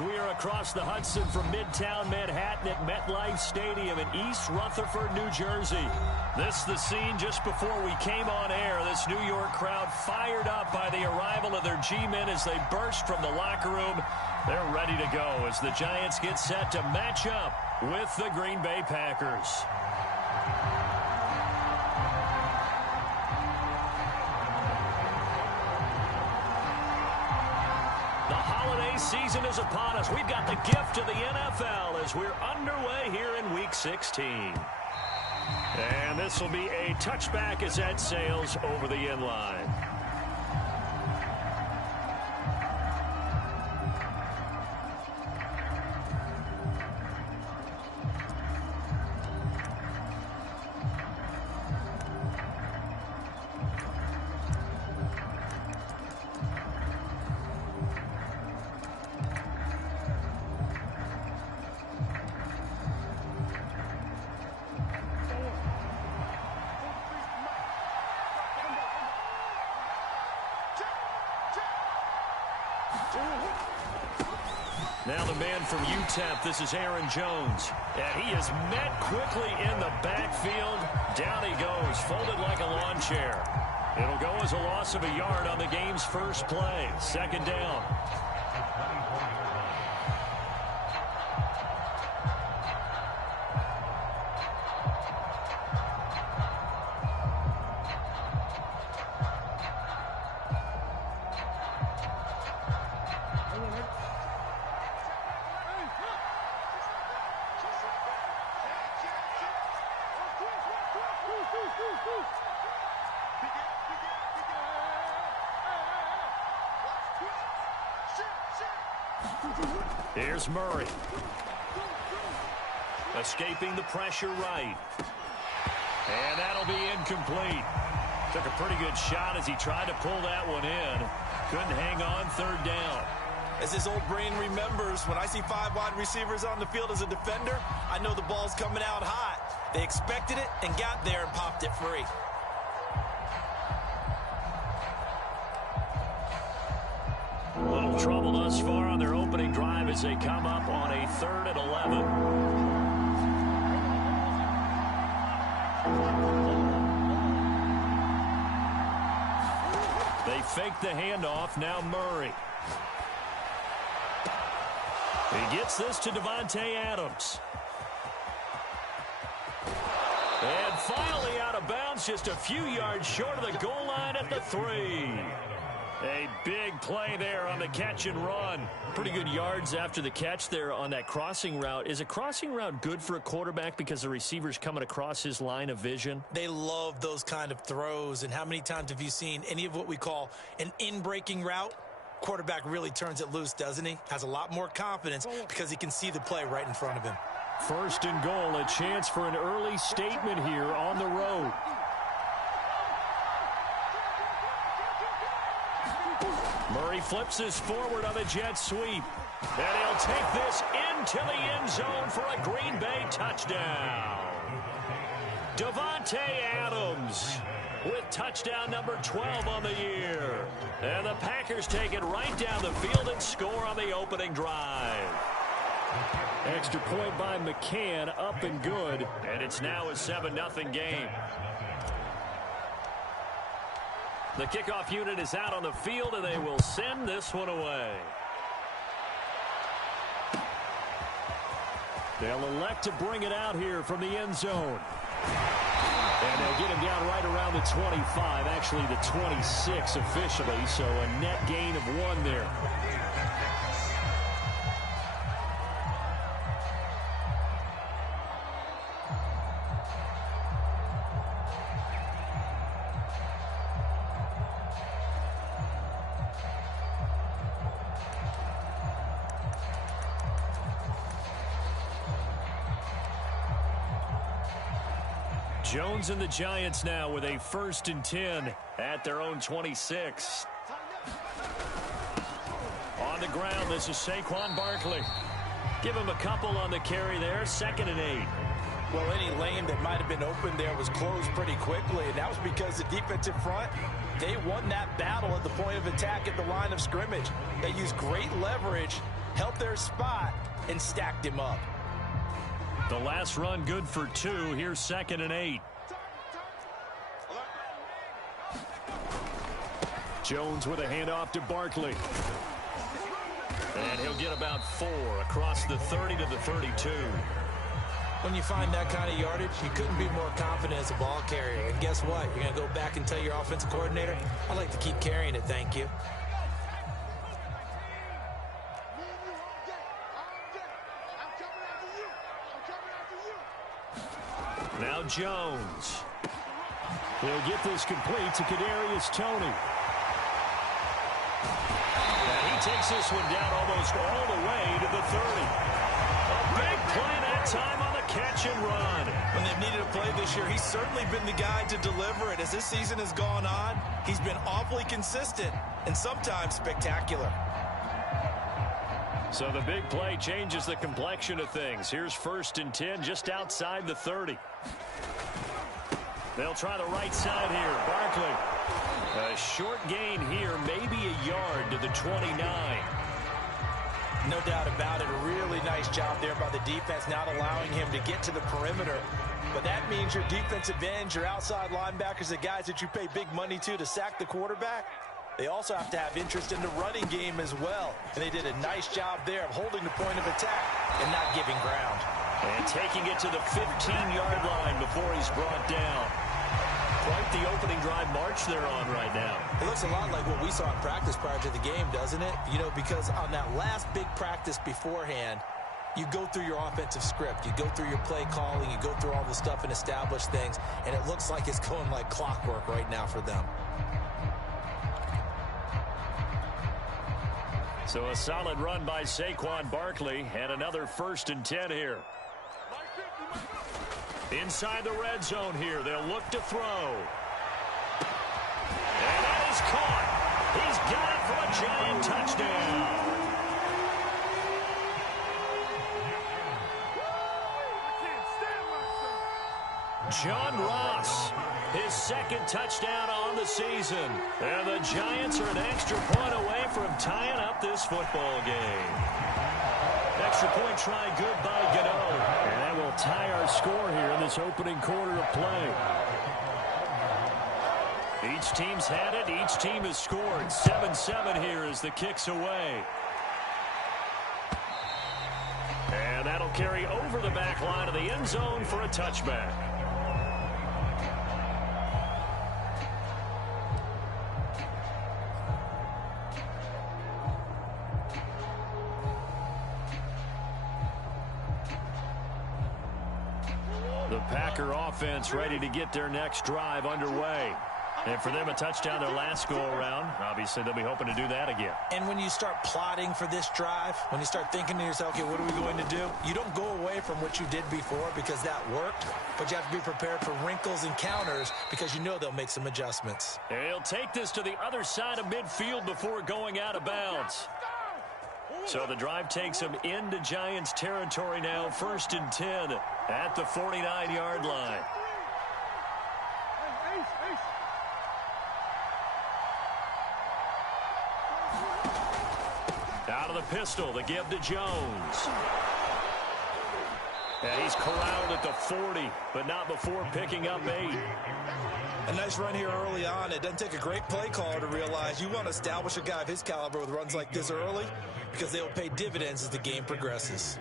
We are across the Hudson from Midtown Manhattan at MetLife Stadium in East Rutherford, New Jersey. This is the scene just before we came on air. This New York crowd fired up by the arrival of their G-men as they burst from the locker room. They're ready to go as the Giants get set to match up with the Green Bay Packers. Season is upon us. We've got the gift of the NFL as we're underway here in Week 16. And this will be a touchback as that sails over the end line. Now the man from UTEP, this is Aaron Jones. And he is met quickly in the backfield. Down he goes, folded like a lawn chair. It'll go as a loss of a yard on the game's first play. Second down. Here's Murray. Escaping the pressure right. And that'll be incomplete. Took a pretty good shot as he tried to pull that one in. Couldn't hang on. Third down. As his old brain remembers, when I see 5 wide receivers on the field as a defender, I know the ball's coming out hot. They expected it and got there and popped it free. A little trouble thus far on their opening drive as they come up on a 3rd and 11. They fake the handoff. Now Murray. He gets this to Davante Adams. And finally out of bounds, just a few yards short of the goal line at the 3. A big play there on the catch and run. Pretty good yards after the catch there on that crossing route. Is a crossing route good for a quarterback because the receiver's coming across his line of vision? They love those kind of throws. And how many times have you seen any of what we call an in-breaking route? Quarterback really turns it loose, doesn't he? Has a lot more confidence because he can see the play right in front of him. First and goal, a chance for an early statement here on the road. Murray flips this forward on the jet sweep. And he'll take this into the end zone for a Green Bay touchdown. Davante Adams with touchdown number 12 on the year. And the Packers take it right down the field and score on the opening drive. Extra point by McCann, up and good. And it's now a 7-0 game. The kickoff unit is out on the field, and they will send this one away. They'll elect to bring it out here from the end zone. And they'll get him down right around the 25, actually the 26 officially, so a net gain of 1 there. Jones and the Giants now with a 1st and 10 at their own 26. On the ground, this is Saquon Barkley. Give him a couple on the carry there, 2nd and 8. Well, any lane that might have been open there was closed pretty quickly, and that was because the defensive front, they won that battle at the point of attack at the line of scrimmage. They used great leverage held their spot, and stacked him up. The last run good for 2. Here's 2nd and 8. Jones with a handoff to Barkley. And he'll get about 4 across the 30 to the 32. When you find that kind of yardage, you couldn't be more confident as a ball carrier. And guess what? You're going to go back and tell your offensive coordinator, I'd like to keep carrying it, thank you. Now Jones. He'll get this complete to Kadarius Toney. And he takes this one down almost all the way to the 30. A big play that time on the catch and run. When they've needed a play this year, he's certainly been the guy to deliver it. As this season has gone on, he's been awfully consistent and sometimes spectacular. So the big play changes the complexion of things. Here's 1st and 10 just outside the 30. They'll try the right side here. Barkley. A short gain here, maybe a yard to the 29. No doubt about it. A really nice job there by the defense, not allowing him to get to the perimeter. But that means your defensive ends, your outside linebackers, the guys that you pay big money to sack the quarterback, they also have to have interest in the running game as well. And they did a nice job there of holding the point of attack and not giving ground. And taking it to the 15-yard line before he's brought down. Quite the opening drive march they're on right now. It looks a lot like what we saw in practice prior to the game, doesn't it? You know, because on that last big practice beforehand, you go through your offensive script. You go through your play calling. You go through all the stuff and establish things. And it looks like it's going like clockwork right now for them. So a solid run by Saquon Barkley and another 1st and 10 here. Inside the red zone here, they'll look to throw. And that is caught. He's got it for a giant touchdown. John Ross, his 2nd touchdown on the season. And the Giants are an extra point away from tying up this football game. Extra point try good by Gano. And that will tie our score here in this opening quarter of play. Each team's had it. Each team has scored. 7-7 here as the kick's away. And that'll carry over the back line of the end zone for a touchback. The Packer offense ready to get their next drive underway. And for them, a touchdown their last go-around. Obviously, they'll be hoping to do that again. And when you start plotting for this drive, when you start thinking to yourself, okay, what are we going to do? You don't go away from what you did before because that worked, but you have to be prepared for wrinkles and counters because you know they'll make some adjustments. And he'll take this to the other side of midfield before going out of bounds. So the drive takes him into Giants territory now, 1st and 10 at the 49-yard line. Out of the pistol, the give to Jones. And he's corralled at the 40, but not before picking up 8. A nice run here early on. It doesn't take a great play caller to realize you want to establish a guy of his caliber with runs like this early because they will pay dividends as the game progresses.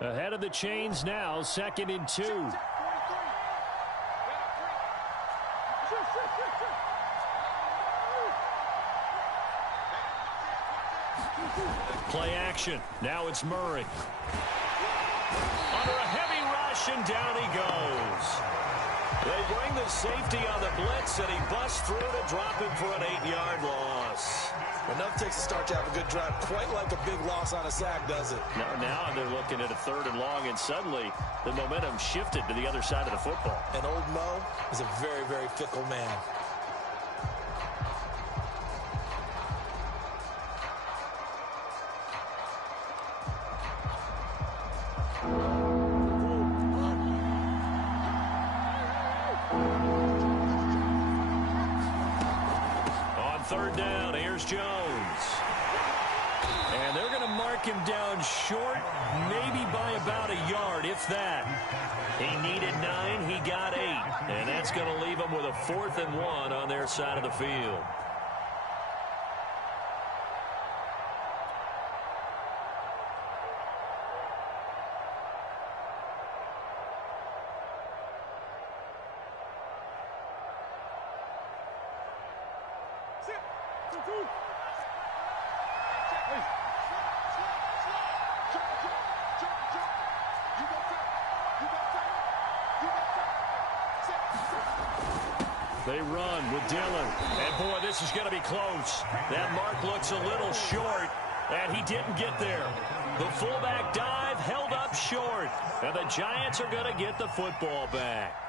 Ahead of the chains now, 2nd and 2. Play action. Now it's Murray. Under a heavy rush, and down he goes. They bring the safety on the blitz, and he busts through to drop him for an 8-yard loss. Enough takes to start to have a good drive. Quite like a big loss on a sack, does it? Now they're looking at a 3rd and long, and suddenly the momentum shifted to the other side of the football. And old Mo is a very, very fickle man. third down. Here's Jones. And they're going to mark him down short, maybe by about a yard, if that. He needed 9. He got 8. And that's going to leave him with a 4th and 1 on their side of the field. They run with Dillon. And, boy, this is going to be close. That mark looks a little short, and he didn't get there. The fullback dive held up short, and the Giants are going to get the football back.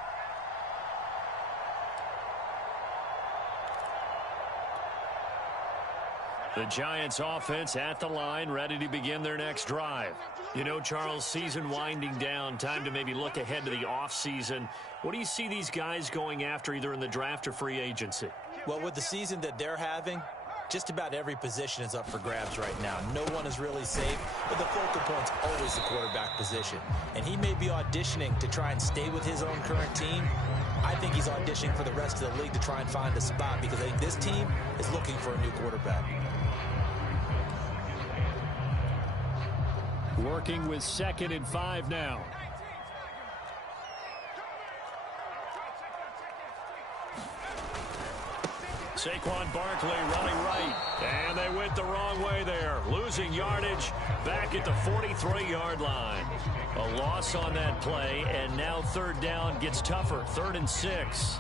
The Giants offense at the line, ready to begin their next drive. You know, Charles, season winding down, time to maybe look ahead to the offseason. What do you see these guys going after either in the draft or free agency? Well, with the season that they're having, just about every position is up for grabs right now. No one is really safe, but the focal point's always the quarterback position. And he may be auditioning to try and stay with his own current team. I think he's auditioning for the rest of the league to try and find a spot because I think this team is looking for a new quarterback. Working with 2nd and 5 now. Saquon Barkley running right. And they went the wrong way there. Losing yardage back at the 43-yard line. A loss on that play, and now third down gets tougher. 3rd and 6.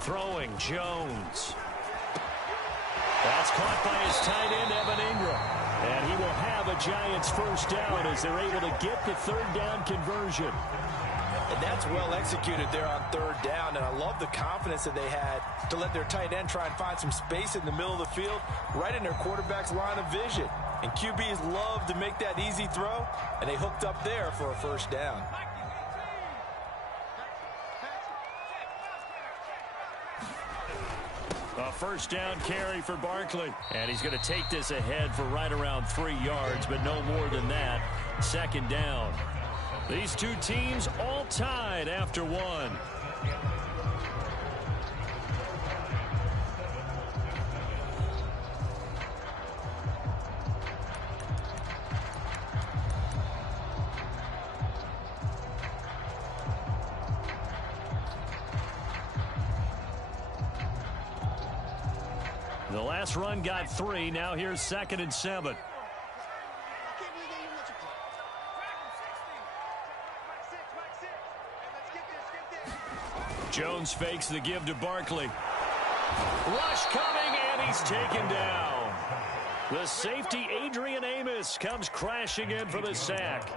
Throwing, Jones. That's caught by his tight end, Evan Ingram. And he will have a Giants first down as they're able to get the third down conversion. And that's well executed there on third down. And I love the confidence that they had to let their tight end try and find some space in the middle of the field, right in their quarterback's line of vision. And QBs love to make that easy throw, and they hooked up there for a first down. A first down carry for Barkley. And he's going to take this ahead for right around 3 yards, but no more than that. 2nd down. These two teams all tied after 1. The last run got 3. Now here's 2nd and 7. Jones fakes the give to Barkley. Rush coming, and he's taken down. The safety, Adrian Amos, comes crashing in for the sack.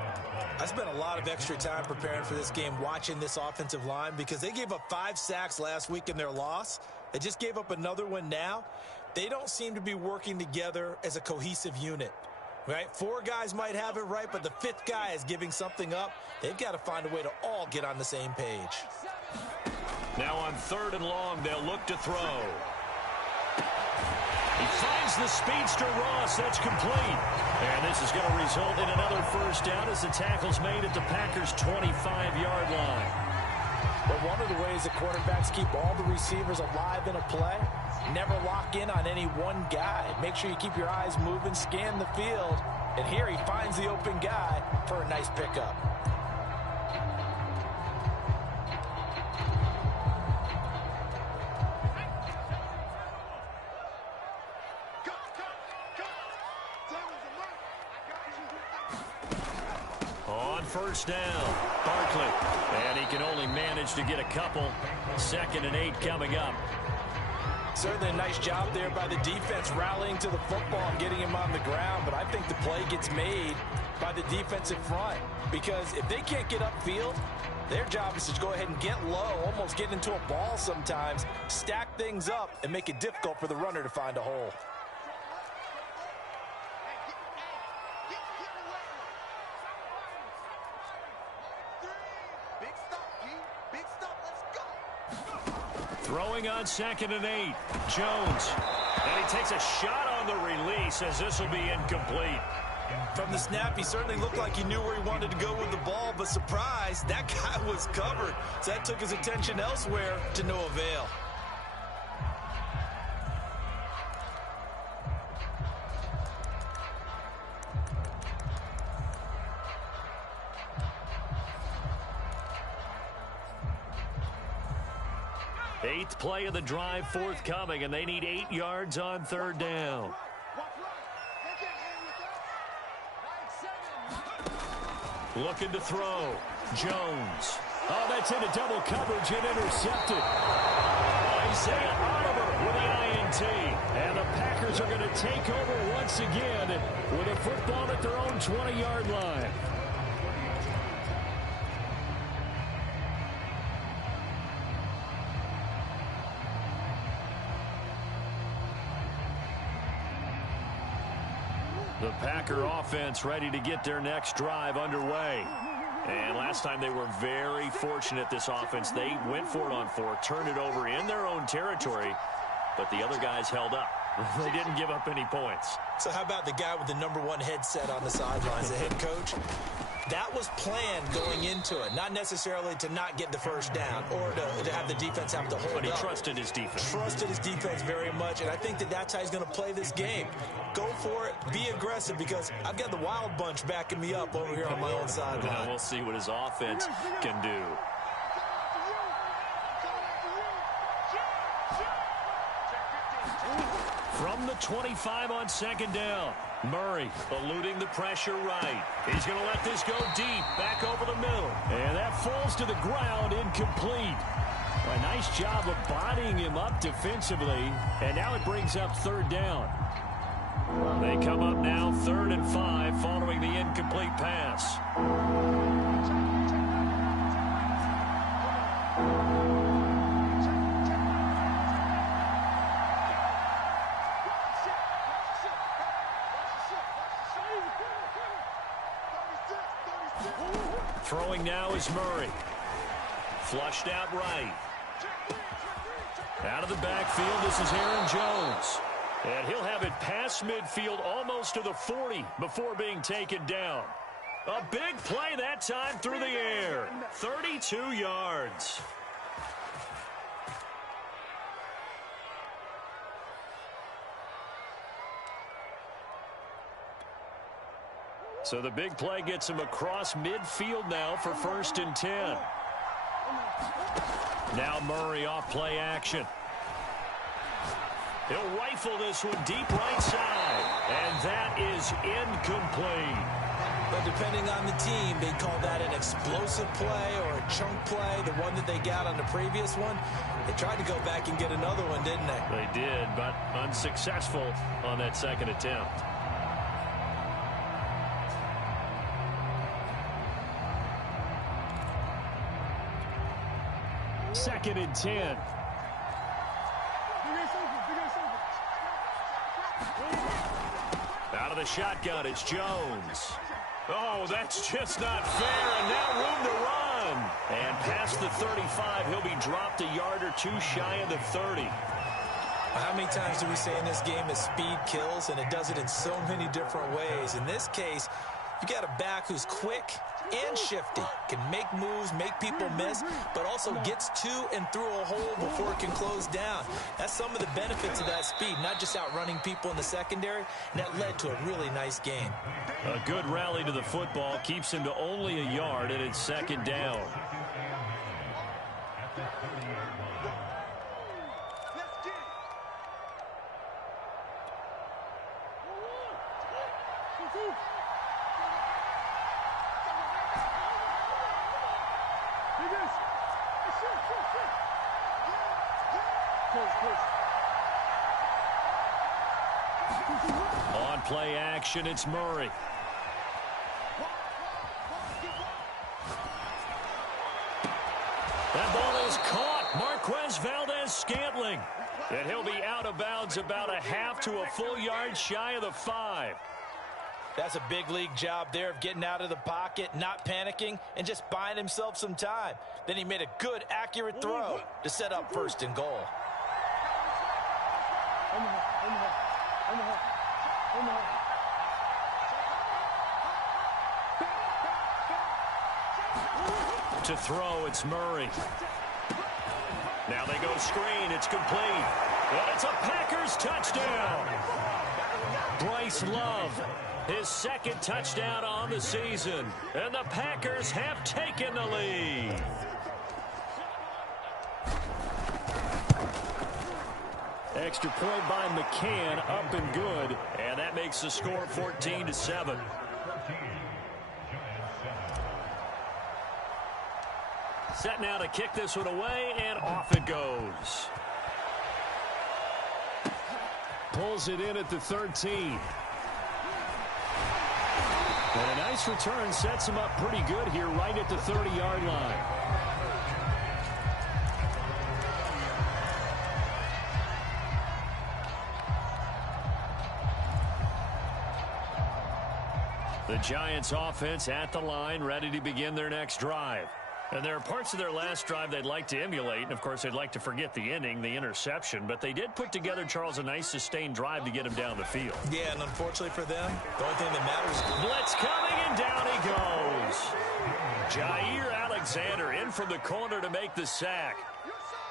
I spent a lot of extra time preparing for this game, watching this offensive line, because they gave up 5 sacks last week in their loss. They just gave up another one now. They don't seem to be working together as a cohesive unit, right? 4 guys might have it right, but the 5th guy is giving something up. They've got to find a way to all get on the same page. Now on 3rd and long, they'll look to throw. He finds the speedster Ross. That's complete. And this is going to result in another first down as the tackle's made at the Packers' 25-yard line. But one of the ways the quarterbacks keep all the receivers alive in a play, never lock in on any one guy. Make sure you keep your eyes moving, scan the field. And here he finds the open guy for a nice pickup. On first down, Barkley. And he can only manage to get a couple. 2nd and 8 coming up. Certainly a nice job there by the defense rallying to the football and getting him on the ground. But I think the play gets made by the defensive front. Because if they can't get upfield, Their job is to go ahead and get low, almost get into a ball sometimes, stack things up, and make it difficult for the runner to find a hole. Throwing on 2nd and 8. Jones. And he takes a shot on the release as this will be incomplete. From the snap, he certainly looked like he knew where he wanted to go with the ball, but surprise, that guy was covered. So that took his attention elsewhere to no avail. Eighth play of the drive forthcoming, and they need 8 yards on 3rd down. Looking to throw. Jones. Oh, that's into double coverage and intercepted. Isaiah Oliver with the INT. And the Packers are going to take over once again with a football at their own 20-yard line. The Packer offense ready to get their next drive underway. And last time they were very fortunate, this offense. They went for it on 4, turned it over in their own territory, but the other guys held up. They didn't give up any points. So how about the guy with the #1 headset on the sidelines, the head coach? That was planned going into it, not necessarily to not get the first down or to have the defense have to hold up. But he trusted his defense. Trusted his defense very much, and I think that that's how he's going to play this game. Go for it, be aggressive, because I've got the wild bunch backing me up over here on my own sideline. Now we'll see what his offense can do. From the 25 on 2nd down. Murray eluding the pressure right. He's going to let this go deep, back over the middle. And that falls to the ground, incomplete. A nice job of bodying him up defensively. And now it brings up 3rd down. They come up now 3rd and 5 following the incomplete pass. Throwing now is Murray. Flushed out right. Out of the backfield, this is Aaron Jones. And he'll have it past midfield almost to the 40 before being taken down. A big play that time through the air. 32 yards. So the big play gets him across midfield now for 1st and 10. Now Murray off play action. He'll rifle this one deep right side. And that is incomplete. But depending on the team, they call that an explosive play or a chunk play, the one that they got on the previous one. They tried to go back and get another one, didn't they? They did, but unsuccessful on that 2nd attempt. Second and 10. Out of the shotgun, it's Jones. Oh, that's just not fair, and now room to run. And past the 35, he'll be dropped a yard or 2 shy of the 30. How many times do we say in this game that speed kills, and it does it in so many different ways? In this case, you got a back who's quick and shifty, can make moves, make people miss, but also gets to and through a hole before it can close down. That's some of the benefits of that speed, not just outrunning people in the secondary, and that led to a really nice game. A good rally to the football keeps him to only a yard, and it's 2nd down. On play action, it's Murray. is caught. Marquez Valdez-Scantling. And he'll be out of bounds about a half to a full yard shy of the 5. That's a big league job there of getting out of the pocket, not panicking, and just buying himself some time. Then he made a good, accurate throw to set up 1st and goal. To throw, it's Murray. Now they go screen. It's complete. And it's a Packers touchdown. Bryce Love, his 2nd touchdown on the season. And the Packers have taken the lead. Extra point by McCann, up and good. And that makes the score 14-7. Set now to kick this one away, and off it goes. Pulls it in at the 13. And a nice return sets him up pretty good here right at the 30-yard line. The Giants offense at the line, ready to begin their next drive. And there are parts of their last drive they'd like to emulate. And, of course, they'd like to forget the inning, the interception. But they did put together, Charles, a nice sustained drive to get him down the field. Yeah, and unfortunately for them, the only thing that matters is... Blitz coming, and down he goes. Jair Alexander in from the corner to make the sack.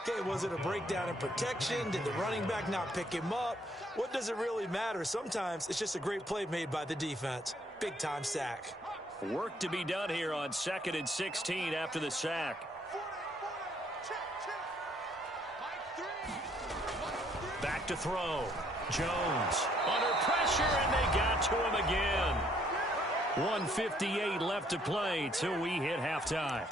Okay, was it a breakdown in protection? Did the running back not pick him up? What does it really matter? Sometimes it's just a great play made by the defense. Big-time sack. Work to be done here on 2nd and 16 after the sack. Back to throw. Jones under pressure, and they got to him again. 1:58 left to play till we hit halftime.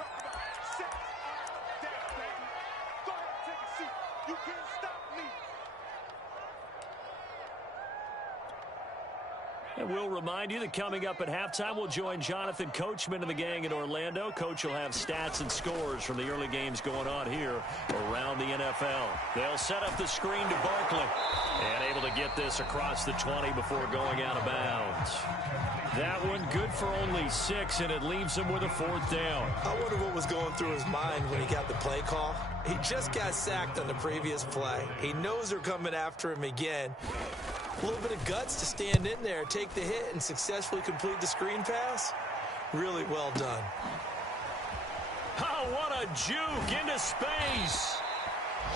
And we'll remind you that coming up at halftime, we'll join Jonathan Coachman and the gang in Orlando. Coach will have stats and scores from the early games going on here around the NFL. They'll set up the screen to Barkley. And able to get this across the 20 before going out of bounds. That one good for only 6, and it leaves him with a 4th down. I wonder what was going through his mind when he got the play call. He just got sacked on the previous play. He knows they're coming after him again. A little bit of guts to stand in there, take the hit, and successfully complete the screen pass. Really well done. Oh, what a juke into space.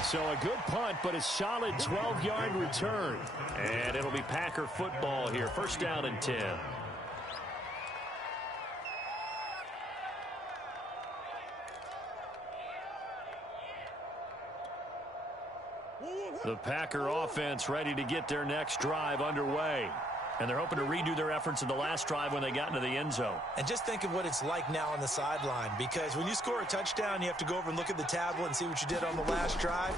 So a good punt, but a solid 12-yard return. And it'll be Packer football here. 1st down and 10. The Packer offense ready to get their next drive underway. And they're hoping to redo their efforts in the last drive when they got into the end zone. And just think of what it's like now on the sideline, because when you score a touchdown, you have to go over and look at the tablet and see what you did on the last drive.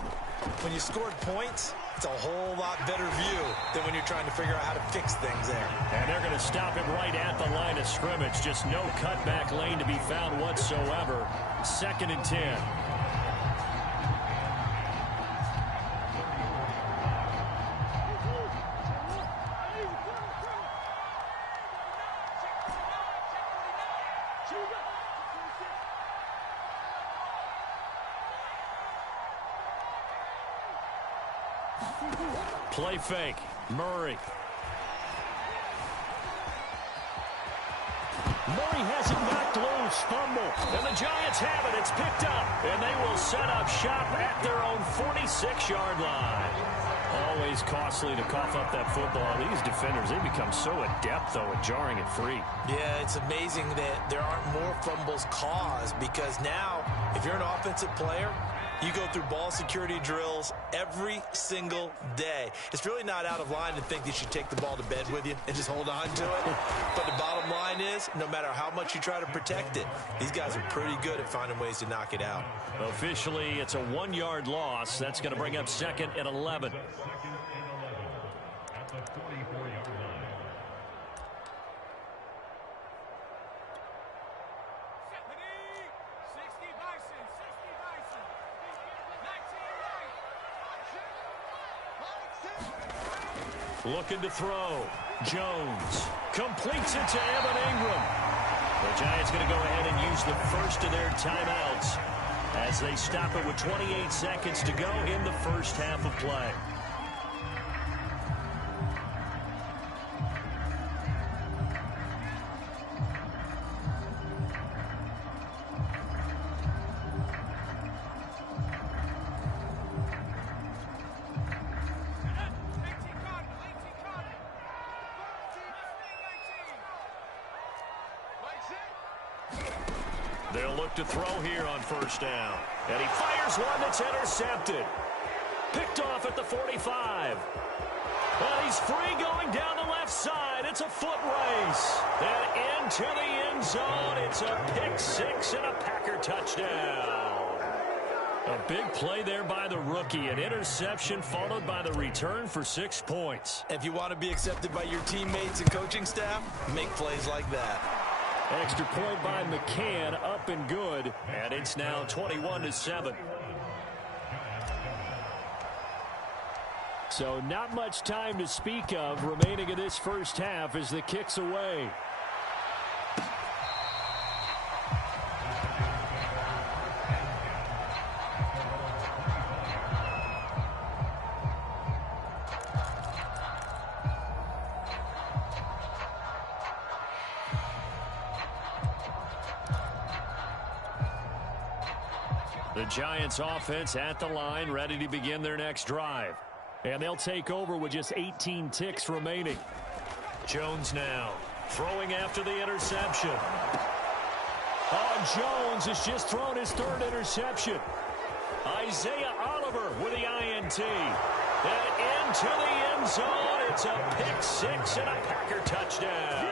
When you scored points, it's a whole lot better view than when you're trying to figure out how to fix things there. And they're going to stop him right at the line of scrimmage. Just no cutback lane to be found whatsoever. 2nd and 10. Play fake. Murray. Murray has it knocked loose. Fumble. And the Giants have it. It's picked up. And they will set up shop at their own 46-yard line. Always costly to cough up that football. These defenders, they become so adept, though, at jarring it free. Yeah, it's amazing that there aren't more fumbles caused, because now, if you're an offensive player, you go through ball security drills every single day. It's really not out of line to think that you should take the ball to bed with you and just hold on to it. But the bottom line is, no matter how much you try to protect it, these guys are pretty good at finding ways to knock it out. Officially, it's a 1-yard loss. That's going to bring up 2nd and 11. Looking to throw. Jones completes it to Evan Ingram. The Giants going to go ahead and use the first of their timeouts as they stop it with 28 seconds to go in the first half of play. They'll look to throw here on first down. And he fires one that's intercepted. Picked off at the 45. And he's free going down the left side. It's a foot race. And into the end zone. It's a pick six and a Packer touchdown. A big play there by the rookie. An interception followed by the return for 6 points. If you want to be accepted by your teammates and coaching staff, make plays like that. Extra point by McCann, up and good, and it's now 21-7. So not much time to speak of remaining in this first half as the kick's away. The Giants offense at the line, ready to begin their next drive. And they'll take over with just 18 ticks remaining. Jones now throwing after the interception. Oh, Jones has just thrown his third interception. Isaiah Oliver with the INT. And into the end zone. It's a pick six and a Packer touchdown.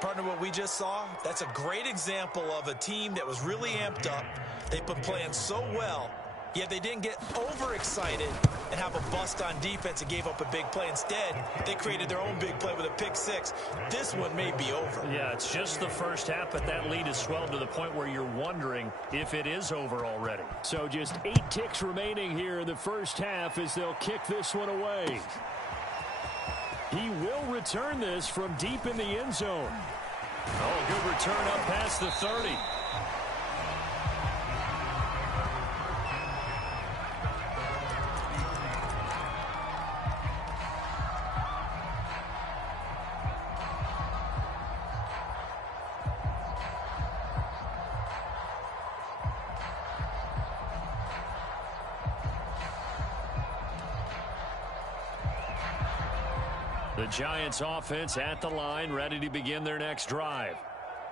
Partner, what we just saw, that's a great example of a team that was really amped up. They've been playing so well, yet they didn't get overexcited and have a bust on defense and gave up a big play. Instead, they created their own big play with a pick six. This one may be over. Yeah, it's just the first half, but that lead has swelled to the point where you're wondering if it is over already. So just 8 ticks remaining here in the first half as they'll kick this one away. He will return this from deep in the end zone. Oh, good return up past the 30. The Giants offense at the line, ready to begin their next drive.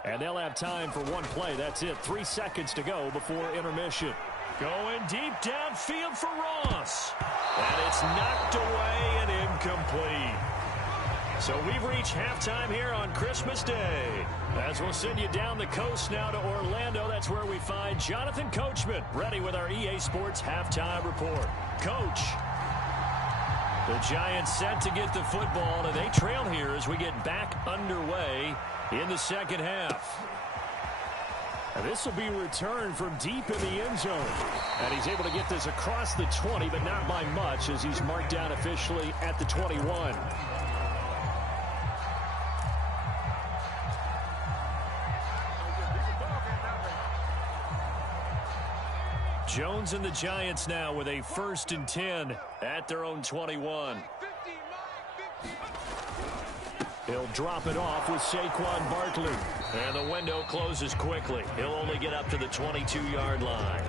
And they'll have time for one play. That's it. 3 seconds to go before intermission. Going deep downfield for Ross. And it's knocked away and incomplete. So we've reached halftime here on Christmas Day. As we'll send you down the coast now to Orlando, that's where we find Jonathan Coachman, ready with our EA Sports halftime report. Coach. The Giants set to get the football, and they trail here as we get back underway in the second half. And this will be returned from deep in the end zone. And he's able to get this across the 20, but not by much as he's marked down officially at the 21. Jones and the Giants now with a 1st and 10 at their own 21. He'll drop it off with Saquon Barkley. And the window closes quickly. He'll only get up to the 22-yard line.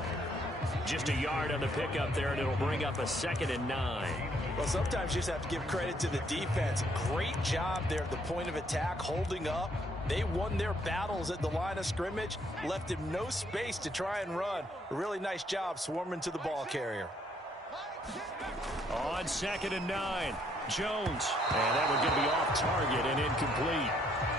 Just a yard on the pickup there, and it'll bring up a 2nd and 9. Well, sometimes you just have to give credit to the defense. Great job there at the point of attack, holding up. They won their battles at the line of scrimmage, left him no space to try and run. A really nice job swarming to the ball carrier. On 2nd and 9, Jones. And that one's going to be off target and incomplete.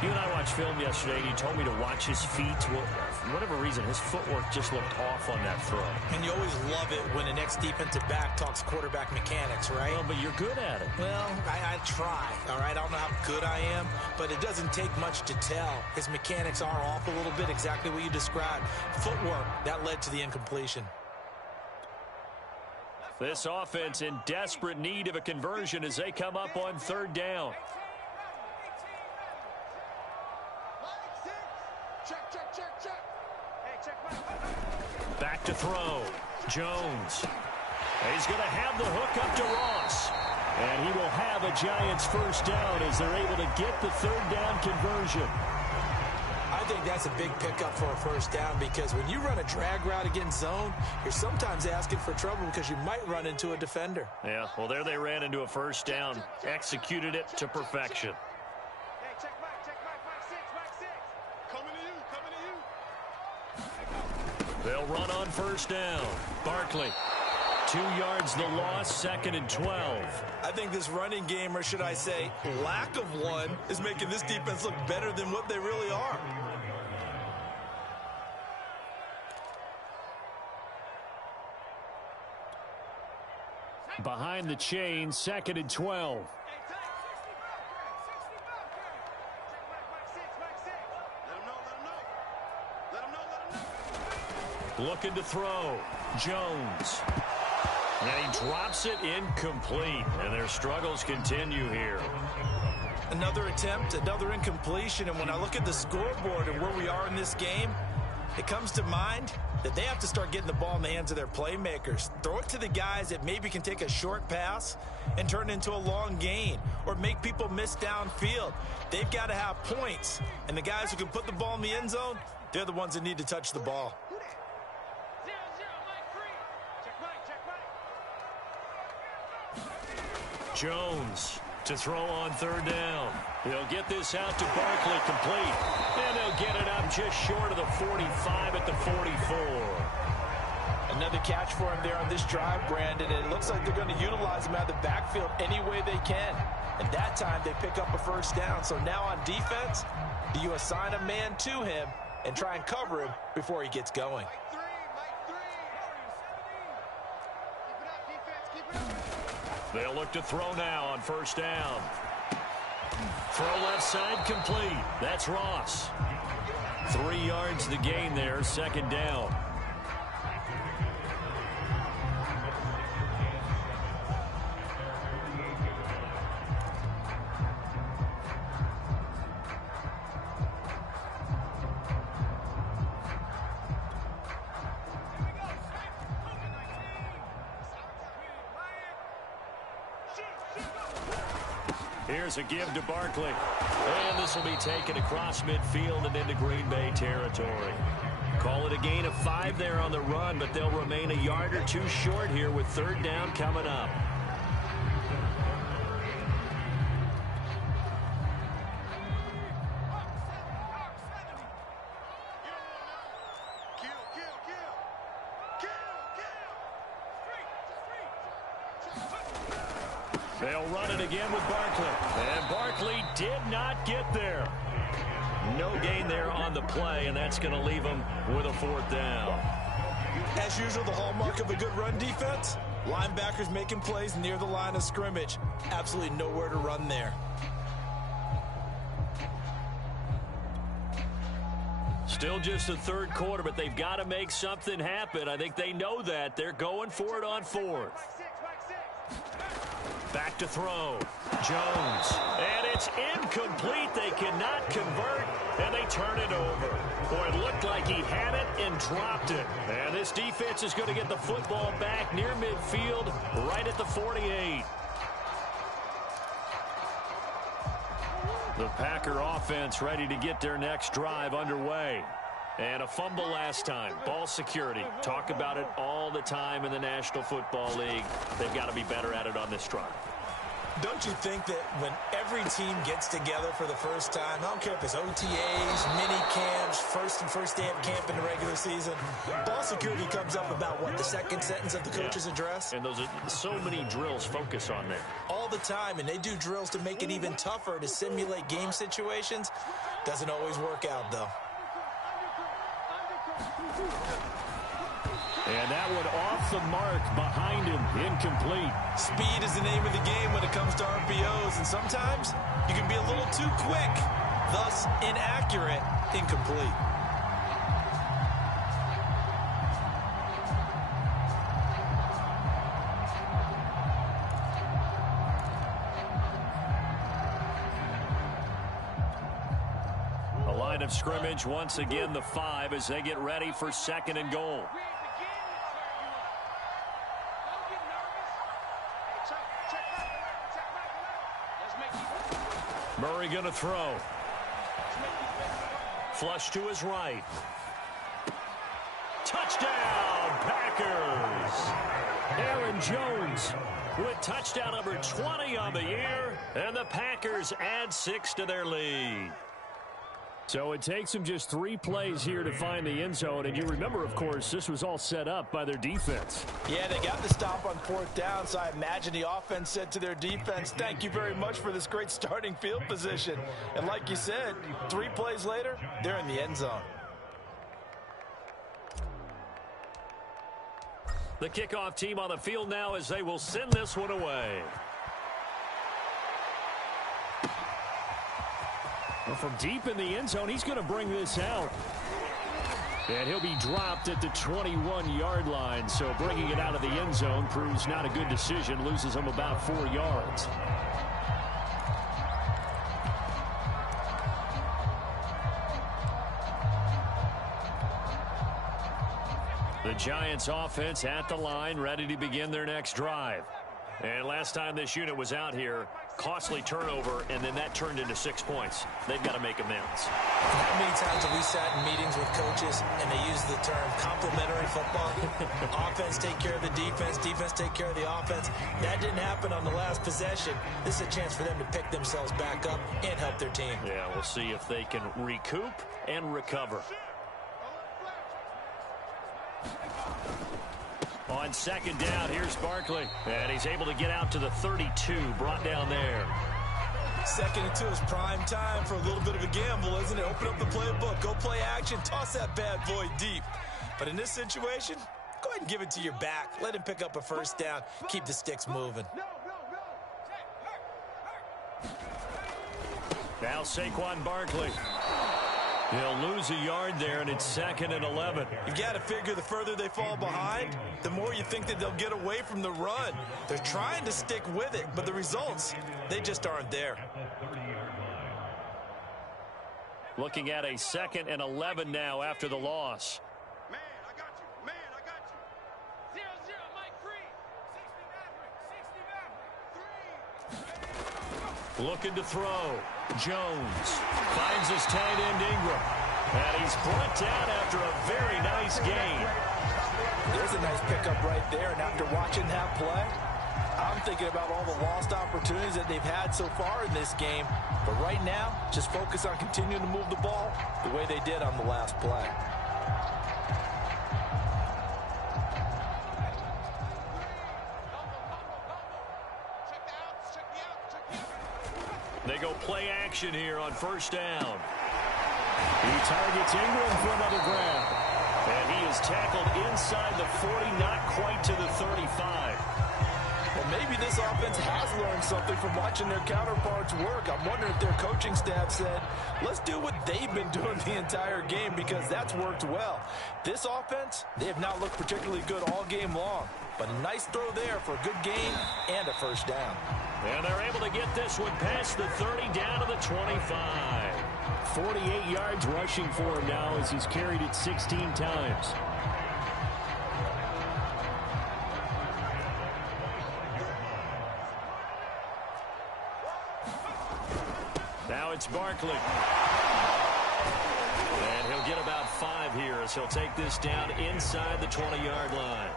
You and I watched film yesterday, and you told me to watch his feet. Well, for whatever reason, his footwork just looked off on that throw. And you always love it when an ex-defensive back talks quarterback mechanics, right? Well, but you're good at it. Well, I try, all right? I don't know how good I am, but it doesn't take much to tell. His mechanics are off a little bit, exactly what you described. Footwork, that led to the incompletion. This offense in desperate need of a conversion as they come up on third down. Back to throw. Jones. He's going to have the hook up to Ross. And he will have a Giants first down as they're able to get the third down conversion. I think that's a big pickup for a first down because when you run a drag route against zone, you're sometimes asking for trouble because you might run into a defender. Yeah, well, there they ran into a first down, executed it to perfection. Hey, check back, 6. Coming to you. They'll run on first down. Barkley. 2 yards the loss, 2nd and 12. I think this running game, or should I say lack of one, is making this defense look better than what they really are. Behind the chain, 2nd and 12. Looking to throw. Jones. And he drops it incomplete. And their struggles continue here. Another attempt, another incompletion. And when I look at the scoreboard and where we are in this game, it comes to mind that they have to start getting the ball in the hands of their playmakers. Throw it to the guys that maybe can take a short pass and turn it into a long gain or make people miss downfield. They've got to have points. And the guys who can put the ball in the end zone, they're the ones that need to touch the ball. Jones to throw on third down. He'll get this out to Barkley complete. And he'll get it up just short of the 45 at the 44. Another catch for him there on this drive, Brandon. And it looks like they're going to utilize him out of the backfield any way they can. And that time they pick up a first down. So now on defense, do you assign a man to him and try and cover him before he gets going? They'll look to throw now on first down. Throw left side complete. That's Ross. 3 yards the gain there, 2nd down. Here's a give to Barkley. And this will be taken across midfield and into Green Bay territory. Call it a gain of 5 there on the run, but they'll remain a yard or two short here with third down coming up. They'll run it again with Barkley. And Barkley did not get there. No gain there on the play, and that's going to leave them with a 4th down. As usual, the hallmark of a good run defense, linebackers making plays near the line of scrimmage. Absolutely nowhere to run there. Still just the third quarter, but they've got to make something happen. I think they know that. They're going for it on 4th. Back to throw. Jones. And it's incomplete. They cannot convert, and they turn it over. Boy, it looked like he had it and dropped it. And this defense is going to get the football back near midfield, right at the 48. The Packer offense ready to get their next drive underway. And a fumble last time. Ball security. Talk about it all the time in the National Football League. They've got to be better at it on this drive. Don't you think that when every team gets together for the first time, I don't care if it's OTAs, mini camps, first day of camp in the regular season, ball security comes up about, what, the second sentence of the coach's address? And those are so many drills focus on there. All the time, and they do drills to make it even tougher to simulate game situations. Doesn't always work out, though. And that one off the mark behind him, incomplete. Speed is the name of the game when it comes to RPOs, and sometimes you can be a little too quick, thus inaccurate, incomplete. line of scrimmage. Once again, the 5 as they get ready for 2nd and goal. Murray going to throw. Flush to his right. Touchdown, Packers! Aaron Jones with touchdown number 20 on the year, and the Packers add 6 to their lead. So it takes them just 3 plays here to find the end zone. And you remember, of course, this was all set up by their defense. Yeah, they got the stop on 4th down, so I imagine the offense said to their defense, thank you very much for this great starting field position. And like you said, 3 plays later, they're in the end zone. The kickoff team on the field now as they will send this one away. Well, from deep in the end zone, he's going to bring this out. And he'll be dropped at the 21-yard line. So bringing it out of the end zone proves not a good decision. Loses him about 4 yards. The Giants offense at the line, ready to begin their next drive. And last time this unit was out here, costly turnover, and then that turned into 6 points. They've got to make amends. How many times have we sat in meetings with coaches and they use the term complementary football? Offense take care of the defense, defense take care of the offense. That didn't happen on the last possession. This is a chance for them to pick themselves back up and help their team. Yeah, we'll see if they can recoup and recover. On 2nd down, here's Barkley. And he's able to get out to the 32, brought down there. 2nd and 2 is prime time for a little bit of a gamble, isn't it? Open up the playbook, go play action, toss that bad boy deep. But in this situation, go ahead and give it to your back. Let him pick up a 1st down. Keep the sticks moving. Now Saquon Barkley. He'll lose a yard there, and it's 2nd and 11. You got to figure the further they fall behind, the more you think that they'll get away from the run. They're trying to stick with it, but the results, they just aren't there. Looking at a 2nd and 11 now after the loss. Man, I got you. Man, I got you. 0-0, Mike Free. 60 Maverick. 3. Looking to throw. Jones finds his tight end Ingram. And he's brought down after a very nice game. There's a nice pickup right there, and after watching that play, I'm thinking about all the lost opportunities that they've had so far in this game. But right now, just focus on continuing to move the ball the way they did on the last play. They go play action here on 1st down. He targets Ingram for another grab. And he is tackled inside the 40, not quite to the 35. Well, maybe this offense has learned something from watching their counterparts work. I'm wondering if their coaching staff said, let's do what they've been doing the entire game, because that's worked well. This offense, they have not looked particularly good all game long. But a nice throw there for a good gain and a 1st down. And they're able to get this one past the 30 down to the 25. 48 yards rushing for him now as he's carried it 16 times. Now it's Barkley. And he'll get about 5 here as he'll take this down inside the 20-yard line.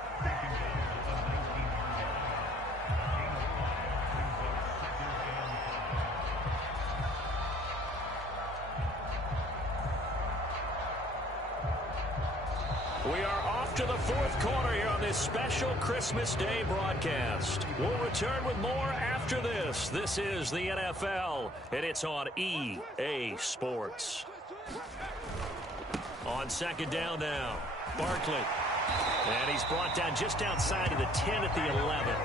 We are off to the 4th quarter here on this special Christmas Day broadcast. We'll return with more after this. This is the NFL, and it's on EA Sports. On 2nd down now, Barkley. And he's brought down just outside of the 10 at the 11.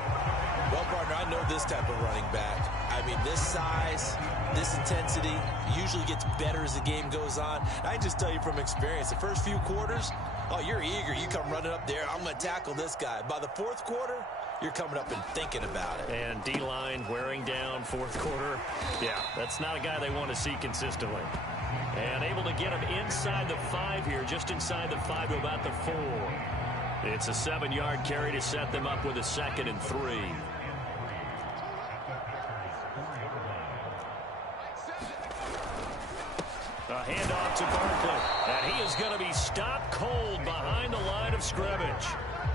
Well, partner, I know this type of running back. I mean, this size, this intensity usually gets better as the game goes on. I just tell you from experience, the first few quarters, oh, you're eager. You come running up there. I'm going to tackle this guy. By the 4th quarter, you're coming up and thinking about it. And D-line wearing down 4th quarter. Yeah, that's not a guy they want to see consistently. And able to get him inside the 5 here, just inside the 5 to about the 4. It's a 7-yard carry to set them up with a 2nd and 3. A handoff to Barkley. And he is going to be stopped cold behind the line of scrimmage.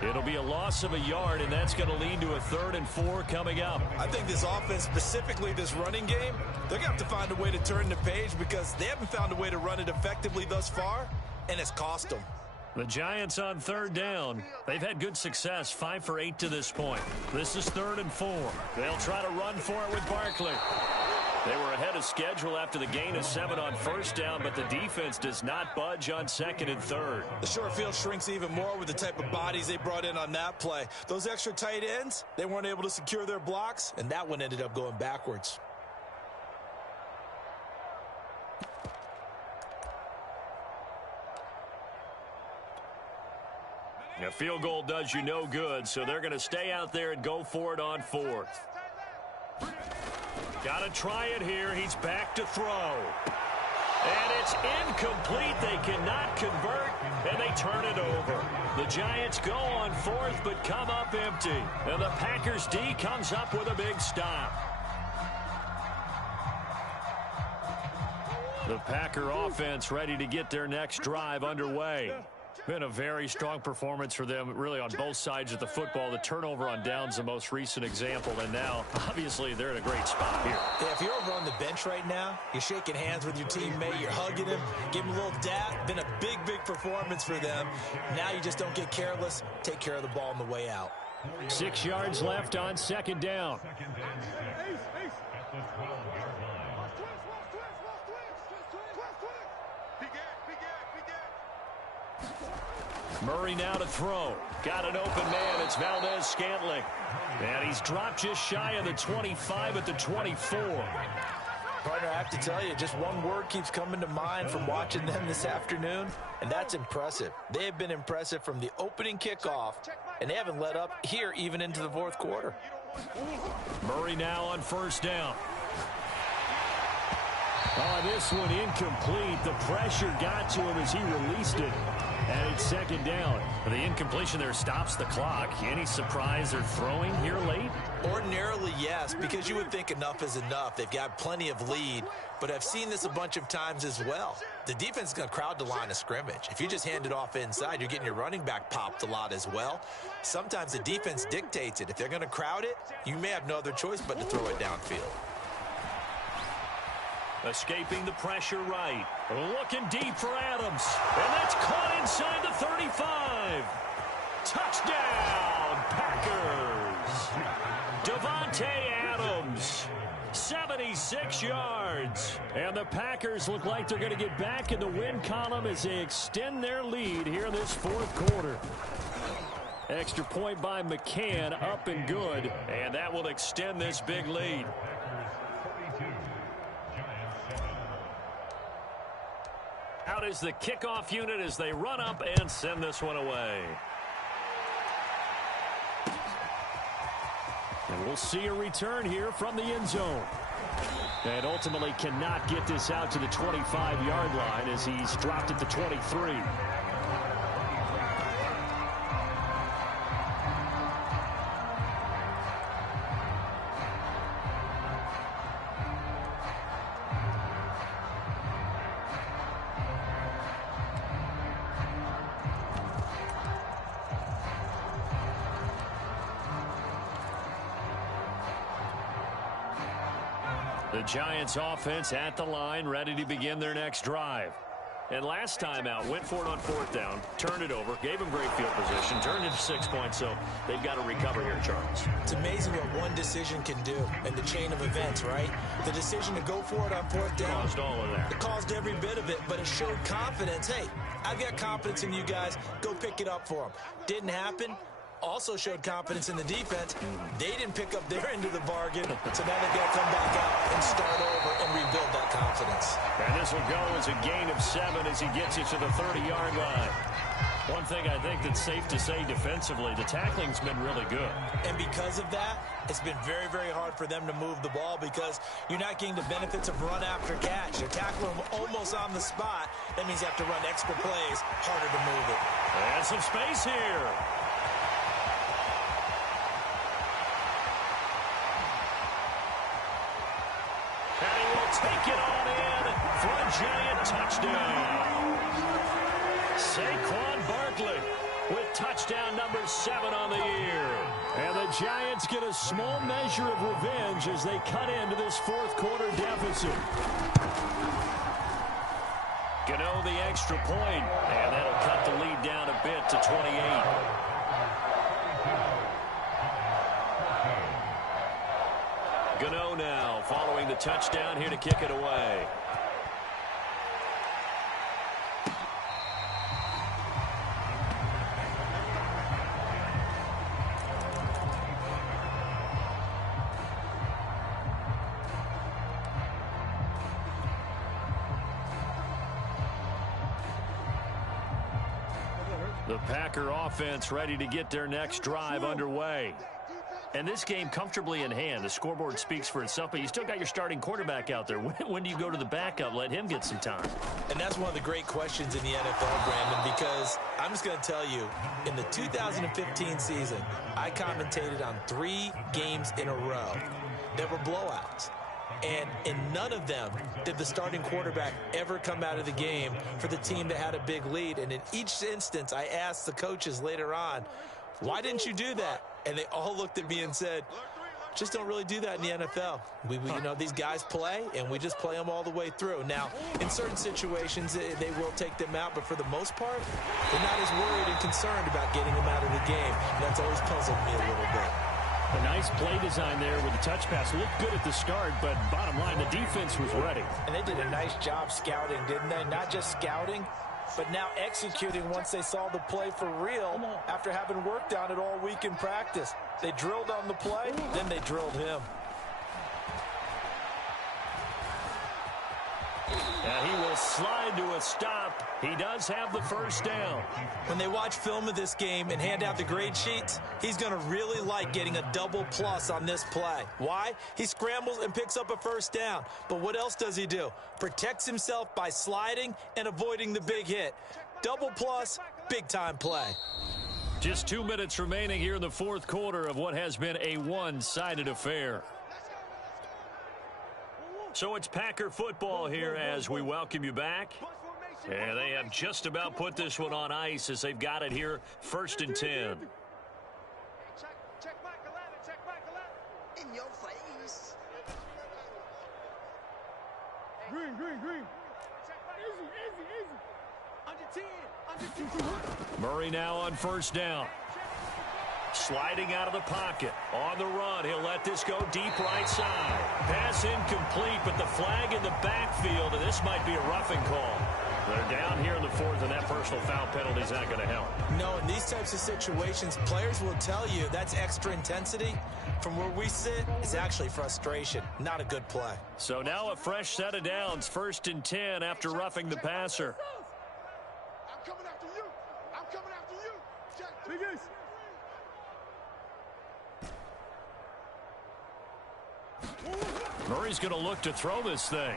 It'll be a loss of a yard, and that's going to lead to a 3rd and 4 coming up. I think this offense, specifically this running game, they're going to have to find a way to turn the page because they haven't found a way to run it effectively thus far, and it's cost them. The Giants on 3rd down. They've had good success, 5 for 8 to this point. This is 3rd and 4. They'll try to run for it with Barkley. They were ahead of schedule after the gain of 7 on 1st down, but the defense does not budge on 2nd and 3rd. The short field shrinks even more with the type of bodies they brought in on that play. Those extra tight ends, they weren't able to secure their blocks, and that one ended up going backwards. A field goal does you no good, so they're going to stay out there and go for it on 4th. Got to try it here. He's back to throw. And it's incomplete. They cannot convert, and they turn it over. The Giants go on 4th, but come up empty. And the Packers D comes up with a big stop. The Packer offense ready to get their next drive underway. Been a very strong performance for them, really, on both sides of the football. The turnover on downs, the most recent example, and now, obviously, they're in a great spot here. Yeah, if you're over on the bench right now, you're shaking hands with your teammate, you're hugging him, give him a little dap. Been a big, big performance for them. Now you just don't get careless. Take care of the ball on the way out. 6 yards left on 2nd down. Murray now to throw. Got an open man. It's Valdez-Scantling. And he's dropped just shy of the 25 at the 24. Partner, I have to tell you, just one word keeps coming to mind from watching them this afternoon, and that's impressive. They have been impressive from the opening kickoff, and they haven't let up here even into the 4th quarter. Murray now on 1st down. Oh, this one incomplete. The pressure got to him as he released it. And it's 2nd down. The incompletion there stops the clock. Any surprise they're throwing here late? Ordinarily, yes, because you would think enough is enough. They've got plenty of lead, but I've seen this a bunch of times as well. The defense is going to crowd the line of scrimmage. If you just hand it off inside, you're getting your running back popped a lot as well. Sometimes the defense dictates it. If they're going to crowd it, you may have no other choice but to throw it downfield. Escaping the pressure right. Looking deep for Adams. And that's caught inside the 35. Touchdown, Packers. Davante Adams, 76 yards. And the Packers look like they're going to get back in the win column as they extend their lead here in this 4th quarter. Extra point by McCann, up and good. And that will extend this big lead. Out is the kickoff unit as they run up and send this one away. And we'll see a return here from the end zone. And ultimately cannot get this out to the 25-yard line as he's dropped at the 23. The Giants offense at the line, ready to begin their next drive. And last time out, went for it on 4th down, turned it over, gave them great field position, turned it to 6 points, so they've got to recover here, Charles. It's amazing what one decision can do in the chain of events, right? The decision to go for it on 4th down. Caused all of that. It caused every bit of it, but it showed confidence. Hey, I've got confidence in you guys. Go pick it up for them. Didn't happen. Also showed confidence in the defense. They didn't pick up their end of the bargain, so now they've got to come back out and start over and rebuild that confidence. And this will go as a gain of 7 as he gets it to the 30-yard line. one thing I think that's safe to say defensively. The tackling's been really good. And because of that, it's been very, very hard for them to move the ball because you're not getting the benefits of run after catch. They're tackling them almost on the spot. That means you have to run extra plays, harder to move it. And some space here. And he will take it on in for a giant touchdown. Saquon Barkley with touchdown number 7 on the year. And the Giants get a small measure of revenge as they cut into this fourth quarter deficit. Gano the extra point, and that'll cut the lead down a bit to 28. Gano now following the touchdown here to kick it away. The Packer offense ready to get their next drive underway. And this game comfortably in hand. The scoreboard speaks for itself, but you still got your starting quarterback out there. When do you go to the backup? Let him get some time. And that's one of the great questions in the NFL, Brandon, because I'm just going to tell you, in the 2015 season, I commentated on 3 games in a row that were blowouts. And in none of them did the starting quarterback ever come out of the game for the team that had a big lead. And in each instance, I asked the coaches later on, why didn't you do that? And they all looked at me and said, just don't really do that in the NFL. We you know, these guys play, and we just play them all the way through. Now, in certain situations, they will take them out, but for the most part, they're not as worried and concerned about getting them out of the game. And that's always puzzled me a little bit. A nice play design there with the touch pass. Looked good at the start, but bottom line, the defense was ready. And they did a nice job scouting, didn't they? Not just scouting, but now executing once they saw the play for real after having worked on it all week in practice. They drilled on the play, then they drilled him. And he will slide to a stop. He does have the first down. When they watch film of this game and hand out the grade sheets, he's going to really like getting a double plus on this play. Why? He scrambles and picks up a first down. But what else does he do? Protects himself by sliding and avoiding the big hit. Double plus, big-time play. Just 2 minutes remaining here in the fourth quarter of what has been a one-sided affair. So it's Packer football here as we welcome you back. And they have just about put this one on ice as they've got it here, 1st and 10. Check Michael Allen, check Michael Allen. In your face. Green. Easy. Under 10. Murray now on first down. Sliding out of the pocket. On the run. He'll let this go deep right side. Pass incomplete, but the flag in the backfield, and this might be a roughing call. They're down here in the fourth, and that personal foul penalty is not going to help. No, in these types of situations, players will tell you that's extra intensity. From where we sit, it's actually frustration. Not a good play. So now a fresh set of downs. 1st and 10 after roughing the passer. I'm coming after you. I'm coming after you. Check. Big Ace. Murray's going to look to throw this thing.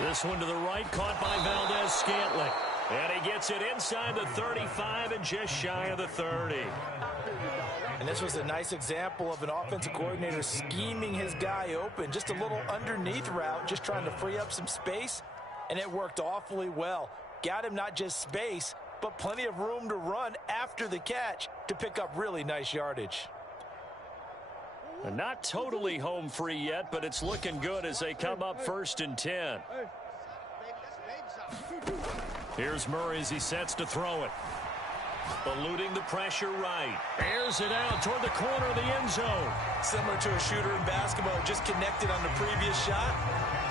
This one to the right, caught by Valdez-Scantling. And he gets it inside the 35 and just shy of the 30. And this was a nice example of an offensive coordinator scheming his guy open. Just a little underneath route, just trying to free up some space. And it worked awfully well. Got him not just space, but plenty of room to run after the catch to pick up really nice yardage. And not totally home free yet, but it's looking good as they come up 1st and 10. Here's Murray as he sets to throw it. Eluding the pressure right. Airs it out toward the corner of the end zone. Similar to a shooter in basketball, just connected on the previous shot.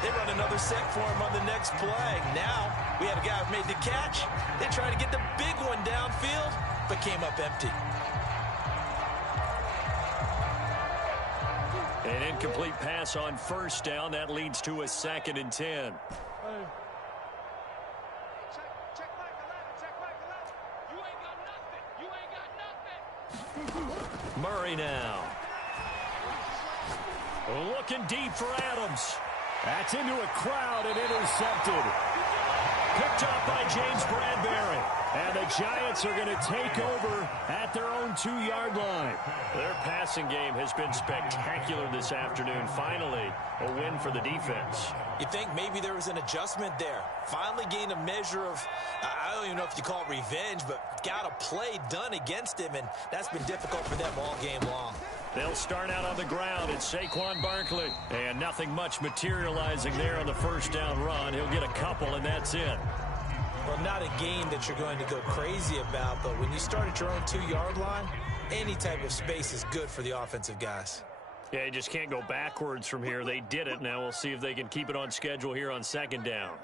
They run another set for him on the next play. Now, we had a guy who made the catch. They tried to get the big one downfield, but came up empty. An incomplete pass on first down. That leads to a 2nd and 10. Murray now. Looking deep for Adams. That's into a crowd and intercepted. Picked up by James Bradbury. And the Giants are going to take over at their own 2-yard line. Their passing game has been spectacular this afternoon. Finally, a win for the defense. You think maybe there was an adjustment there. Finally gained a measure of, I don't even know if you call it revenge, but got a play done against him, and that's been difficult for them all game long. They'll start out on the ground. It's Saquon Barkley. And nothing much materializing there on the first down run. He'll get a couple, and that's it. Well, not a game that you're going to go crazy about, but when you start at your own 2-yard line, any type of space is good for the offensive guys. Yeah, you just can't go backwards from here. They did it. Now we'll see if they can keep it on schedule here on second down.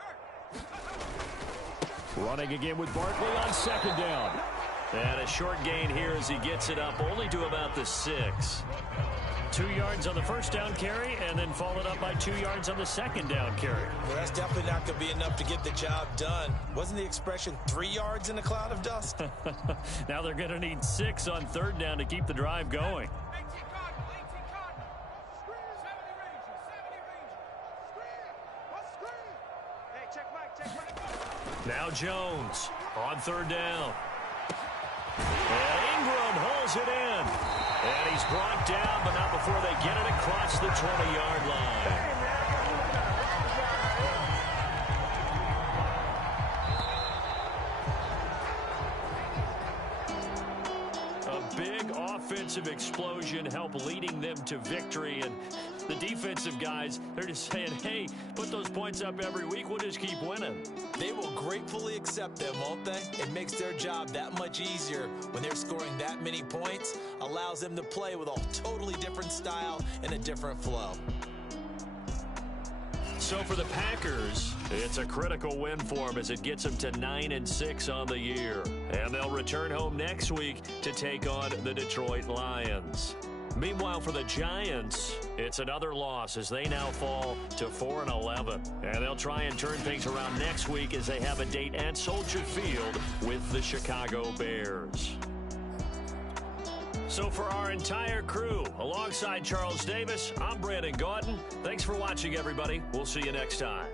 Running again with Barkley on second down. And a short gain here as he gets it up only to about the 6. 2 yards on the first down carry, and then followed up by 2 yards on the second down carry. Well, that's definitely not going to be enough to get the job done. Wasn't the expression 3 yards in a cloud of dust? Now they're going to need 6 on third down to keep the drive going. 18 Cardinal. Screen. 70 Rangers. Screen. Hey, check Mike. Now Jones on third down. And Ingram holds it in. And he's brought down, but not before they get it across the 20-yard line. A big offensive explosion helped leading them to victory. And the defensive guys, they're just saying, hey, put those points up every week. We'll just keep winning. They will gratefully accept them, won't they? It makes their job that much easier when they're scoring that many points. Allows them to play with a totally different style and a different flow. So for the Packers, it's a critical win for them as it gets them to 9-6 on the year. And they'll return home next week to take on the Detroit Lions. Meanwhile, for the Giants, it's another loss as they now fall to 4-11. And they'll try and turn things around next week as they have a date at Soldier Field with the Chicago Bears. So for our entire crew, alongside Charles Davis, I'm Brandon Gaudin. Thanks for watching, everybody. We'll see you next time.